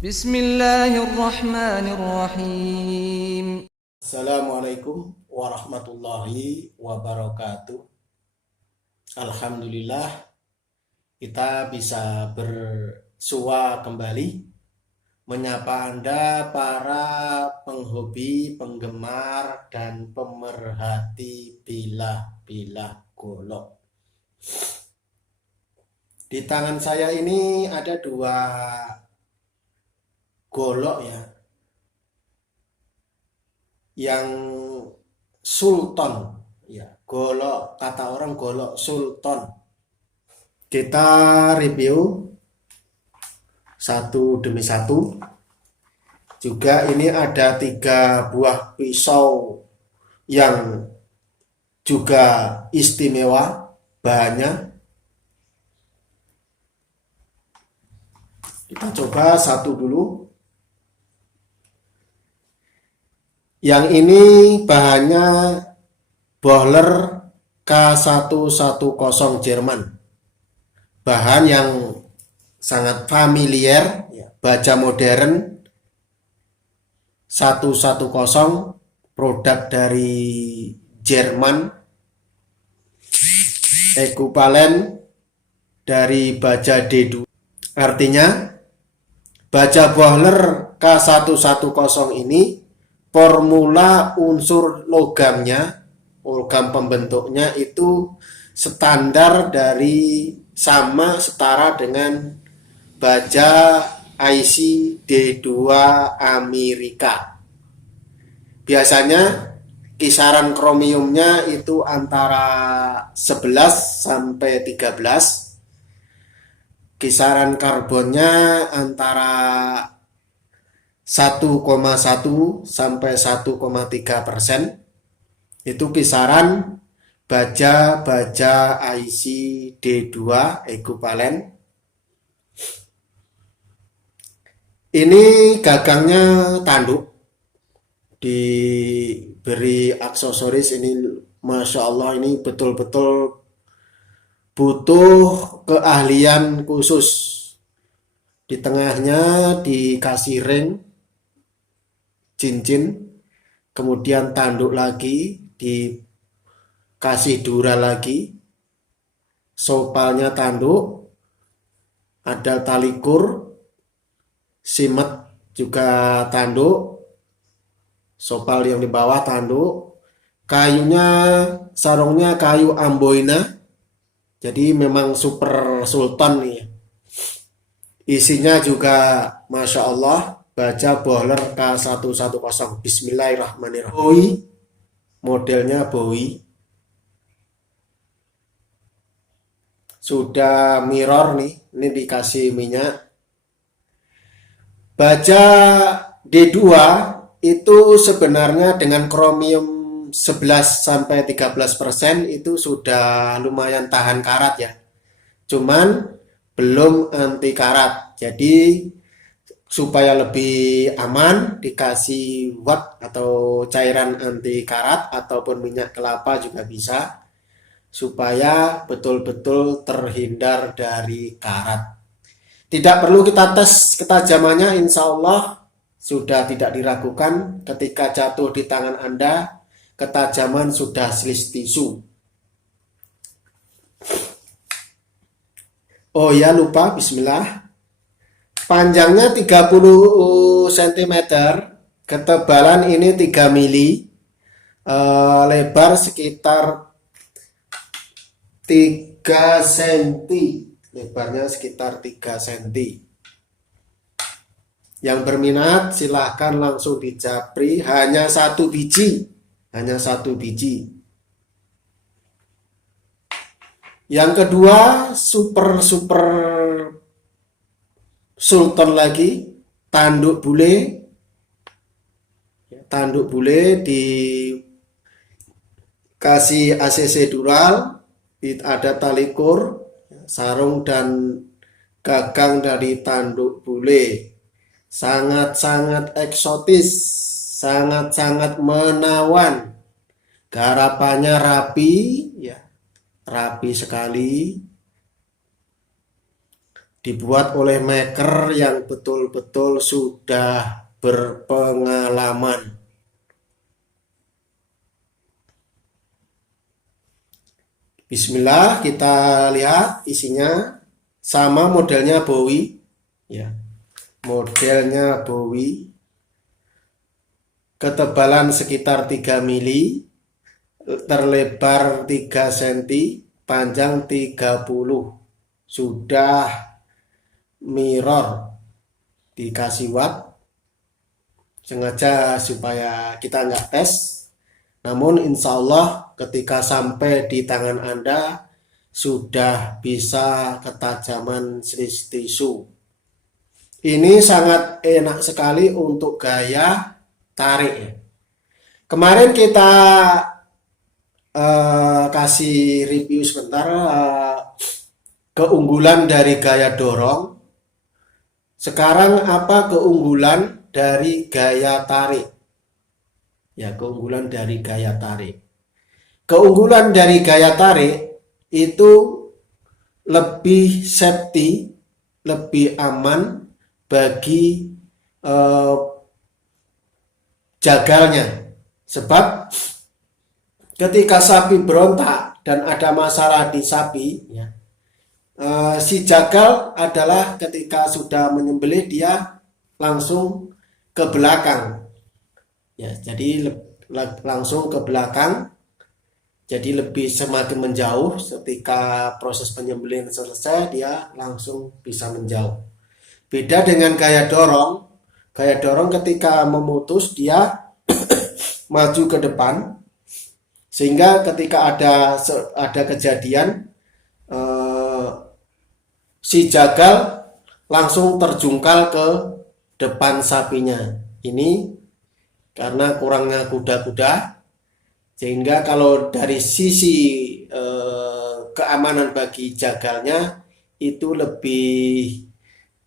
Bismillahirrahmanirrahim. Assalamualaikum warahmatullahi wabarakatuh. Alhamdulillah kita bisa bersua kembali menyapa Anda para penghobi, penggemar, dan pemerhati bilah-bilah golok. Di tangan saya ini ada dua golok ya, yang sultan ya, golok, kata orang golok sultan. Kita review satu demi satu. Juga ini ada 3 buah pisau yang juga istimewa bahannya. Kita coba satu dulu. Yang ini bahannya Bohler K110 Jerman. Bahan yang sangat familiar, baja modern 110, produk dari Jerman, ekuivalen dari baja D2. Artinya baja Bohler K110 ini formula unsur logamnya, logam pembentuknya itu standar dari setara dengan baja IC D2 Amerika. Biasanya kisaran kromiumnya itu antara 11 sampai 13. Kisaran karbonnya antara 1,1 sampai 1,3%. Itu kisaran baja IC D2 ekuivalen. Ini gagangnya tanduk, diberi aksesoris. Ini Masya Allah, ini betul-betul butuh keahlian khusus. Di tengahnya dikasih ring cincin, kemudian tanduk lagi, dikasih dura lagi, sopalnya tanduk, ada tali kur, simet juga tanduk, sopal yang di bawah tanduk, kayunya, sarungnya kayu amboina, jadi memang super sultan nih. Isinya juga Masya Allah, baja Bohler K110. Bismillahirrahmanirrahim. Bowie, modelnya Bowie. Sudah mirror nih, ini dikasih minyak. Baja D2 itu sebenarnya dengan kromium 11-13% itu sudah lumayan tahan karat ya. Cuman belum anti karat. Jadi supaya lebih aman dikasih watt atau cairan anti karat ataupun minyak kelapa juga bisa, supaya betul-betul terhindar dari karat. Tidak perlu kita tes ketajamannya, insya Allah sudah tidak diragukan ketika jatuh di tangan Anda, ketajaman sudah selis tisu. Oh ya, lupa, bismillah. Panjangnya 30 cm, ketebalan ini 3 mili, lebar sekitar 3 cm, lebarnya sekitar 3 cm. Yang berminat silahkan langsung dijapri, hanya 1 biji, hanya 1 biji. Yang kedua, super sultan lagi, tanduk bule. Tanduk bule dikasih ACC dural, ada tali kur, sarung dan gagang dari tanduk bule. Sangat-sangat eksotis, sangat-sangat menawan. Garapannya rapi ya, rapi sekali. dibuat oleh maker yang betul-betul sudah berpengalaman. Bismillah, kita lihat isinya. Sama modelnya Bowie, ya. Modelnya Bowie. Ketebalan sekitar 3 mili, terlebar 3 cm, panjang 30. Sudah mirror, dikasih watt, sengaja supaya kita nggak tes. Namun insya Allah ketika sampai di tangan Anda sudah bisa ketajaman slis tisu. Ini sangat enak sekali untuk gaya tarik. Kemarin kita kasih review sebentar keunggulan dari gaya dorong. Sekarang apa keunggulan dari gaya tarik? Ya, keunggulan dari gaya tarik. Keunggulan dari gaya tarik itu lebih safety, lebih aman bagi jagalnya. Sebab ketika sapi berontak dan ada masalah di sapi, ya, si jagal adalah ketika sudah menyembelih dia langsung ke belakang. Ya, jadi langsung ke belakang, jadi lebih semakin menjauh. Ketika proses penyembelihan selesai, dia langsung bisa menjauh. Beda dengan gaya dorong. Gaya dorong ketika memutus dia maju ke depan, sehingga ketika ada kejadian si jagal langsung terjungkal ke depan sapinya. Ini karena kurangnya kuda-kuda, sehingga kalau dari sisi keamanan bagi jagalnya itu lebih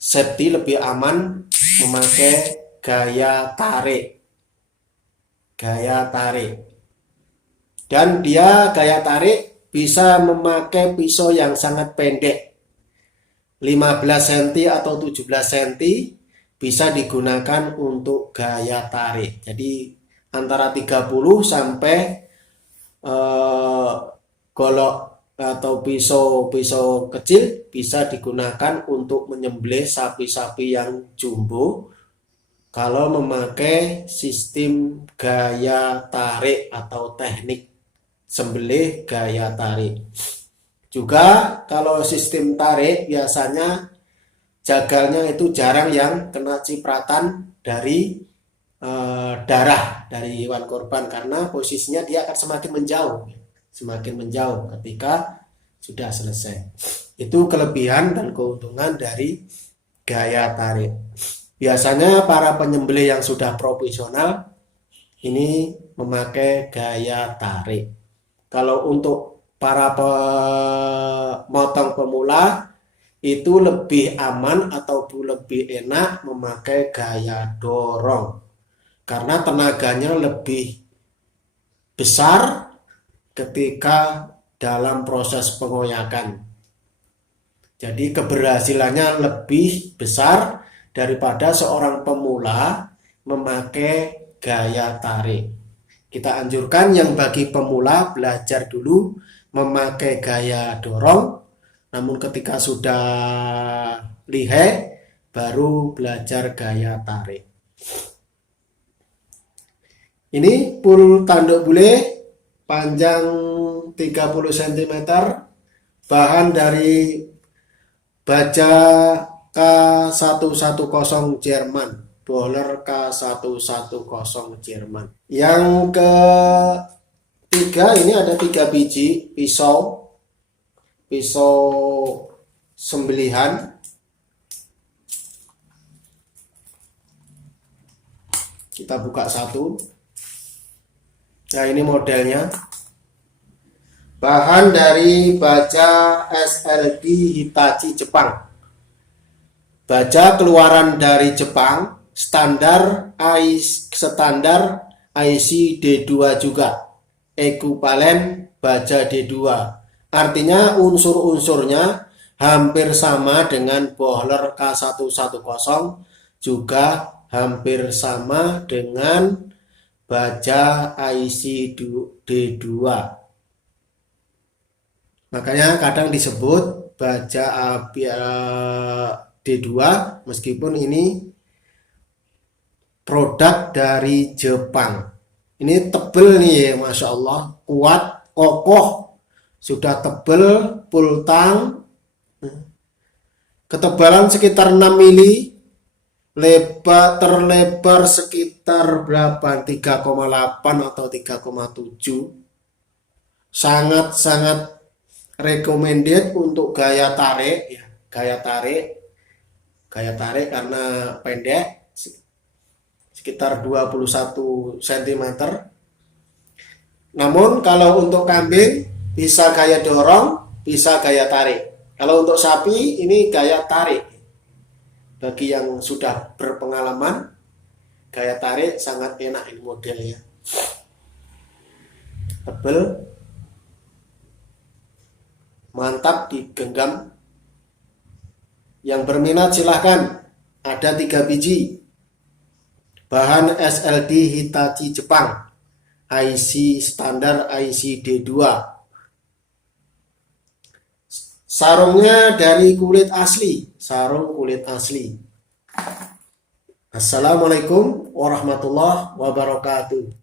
safety, lebih aman memakai gaya tarik. Dan dia gaya tarik bisa memakai pisau yang sangat pendek, 15 cm atau 17 cm, bisa digunakan untuk gaya tarik. Jadi antara 30 sampai golok atau pisau kecil bisa digunakan untuk menyembelih sapi-sapi yang jumbo kalau memakai sistem gaya tarik atau teknik sembelih gaya tarik. Juga kalau sistem tarik biasanya jagalnya itu jarang yang kena cipratan dari darah dari hewan korban, karena posisinya dia akan semakin menjauh ketika sudah selesai. Itu kelebihan dan keuntungan dari gaya tarik. Biasanya para penyembelih yang sudah profesional ini memakai gaya tarik. Kalau untuk para pemotong pemula itu lebih aman ataupun lebih enak memakai gaya dorong, karena tenaganya lebih besar ketika dalam proses pengoyakan. Jadi keberhasilannya lebih besar daripada seorang pemula memakai gaya tarik. Kita anjurkan yang bagi pemula belajar dulu memakai gaya dorong, namun ketika sudah lihai baru belajar gaya tarik. Ini pul tanduk bule panjang 30 cm, bahan dari baja K110 Jerman, Bohler K110 Jerman. Yang ketiga, ini ada 3 biji pisau sembelihan. Kita buka satu. Nah, ini modelnya. Bahan dari baja SLD Hitachi Jepang. Baja keluaran dari Jepang, standar IC D2 juga. Ekuivalen baja D2. Artinya unsur-unsurnya hampir sama dengan boiler K110, juga hampir sama dengan baja IC D2. Makanya kadang disebut baja D2 meskipun ini produk dari Jepang. Ini tebel nih ya, Masya Allah, kuat, kokoh, sudah tebel, full tang, ketebalan sekitar 6 mili, terlebar sekitar berapa? 3,8 atau 3,7. Sangat-sangat recommended untuk gaya tarik ya, gaya tarik karena pendek sekitar 21 cm. Namun kalau untuk kambing bisa gaya dorong, bisa gaya tarik. Kalau untuk sapi ini gaya tarik. Bagi yang sudah berpengalaman, gaya tarik sangat enak ini modelnya. Tebel, mantap digenggam. Yang berminat silahkan, ada 3 biji. Bahan SLD Hitachi Jepang, IC standar IC D2. Sarungnya dari kulit asli, sarung kulit asli. Assalamualaikum warahmatullahi wabarakatuh.